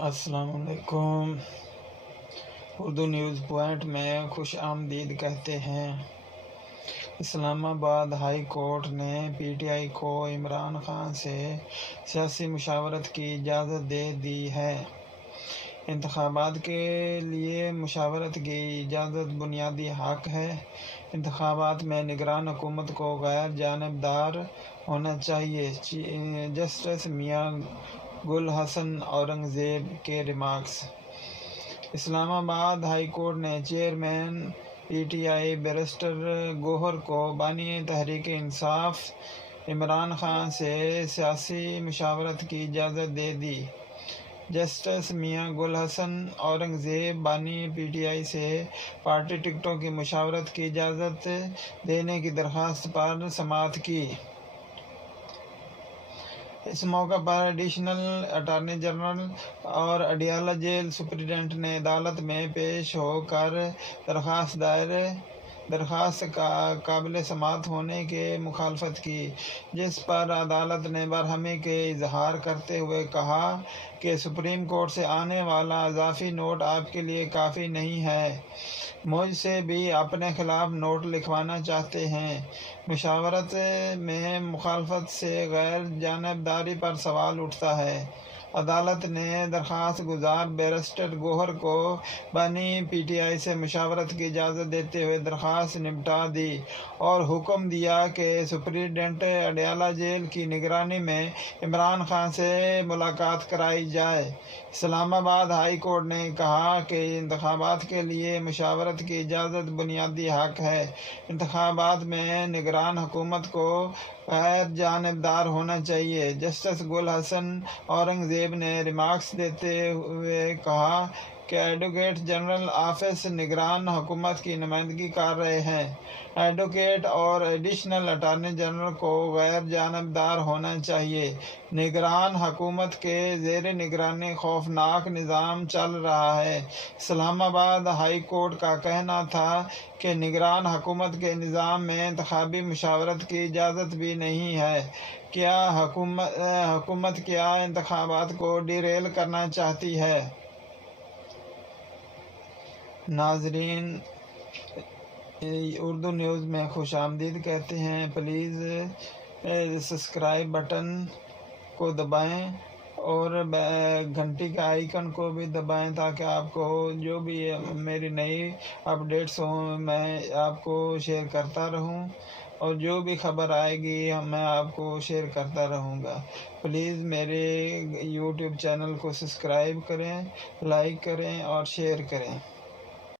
السلام علیکم۔ Urdu news point میں خوش آمدید کہتے ہیں۔ اسلام آباد ہائی کورٹ نے پی ٹی آئی کو عمران خان سے سیاسی مشاورت کی اجازت دے دی ہے۔ انتخابات کے لیے مشاورت کی اجازت بنیادی حق ہے۔ انتخابات میں نگران حکومت کو غیر جانبدار ہونا چاہیے۔ جسٹس میاں گل حسن اورنگزیب کے remarks. Islamabad high court نے chairman P T I barrister Gohar کو بانی تحریک انصاف عمران خان سے سیاسی مشاورت کی اجازت دے دی۔ جسٹس میاں گل حسن اورنگزیب بانی پی ٹی آئی سے پارٹی ٹکٹوں کی مشاورت کی اجازت دینے کی درخواست پر سماعت کی۔ اس موقع پر ایڈیشنل اٹارنی جنرل اور اڈیالہ جیل سپرنٹنڈنٹ نے عدالت میں پیش ہو کر درخواست قابل سماعت ہونے کی مخالفت کی، جس پر عدالت نے برہمی کا اظہار کرتے ہوئے کہا کہ سپریم کورٹ سے آنے والا اضافی نوٹ آپ کے لیے کافی نہیں ہے۔ مجھ سے بھی اپنے خلاف نوٹ لکھوانا چاہتے ہیں۔ مشاورت میں مخالفت سے غیر جانبداری پر سوال اٹھتا ہے۔ عدالت نے درخواست گزار بیرسٹر گوہر کو بانی پی ٹی آئی سے مشاورت کی اجازت دیتے ہوئے درخواست نمٹا دی اور حکم دیا کہ سپرنٹنڈنٹ اڈیالہ جیل کی نگرانی میں عمران خان سے ملاقات کرائی جائے۔ اسلام آباد ہائی کورٹ نے کہا کہ انتخابات کے لیے مشاورت کی اجازت بنیادی حق ہے۔ انتخابات میں نگران حکومت کو غیر جانبدار ہونا چاہیے۔ جسٹس گل حسن اورنگزیب نے ریمارکس دیتے ہوئے کہا کہ ایڈوکیٹ جنرل آفس نگران حکومت کی نمائندگی کر رہے ہیں۔ ایڈوکیٹ اور ایڈیشنل اٹارنی جنرل کو غیر جانبدار ہونا چاہیے۔ نگران حکومت کے زیر نگرانی خوفناک نظام چل رہا ہے۔ اسلام آباد ہائی کورٹ کا کہنا تھا کہ نگران حکومت کے نظام میں انتخابی مشاورت کی اجازت بھی نہیں ہے۔ کیا حکومت کیا انتخابات کو ڈیریل کرنا چاہتی ہے؟ ناظرین، اردو نیوز میں خوش آمدید کہتے ہیں۔ پلیز سبسکرائب بٹن کو دبائیں اور گھنٹی کا آئیکن کو بھی دبائیں تاکہ آپ کو جو بھی میری نئی اپڈیٹس ہوں میں آپ کو شیئر کرتا رہوں، اور جو بھی خبر آئے گی میں آپ کو شیئر کرتا رہوں گا۔ پلیز میرے یوٹیوب چینل کو سبسکرائب کریں، لائک کریں اور شیئر کریں۔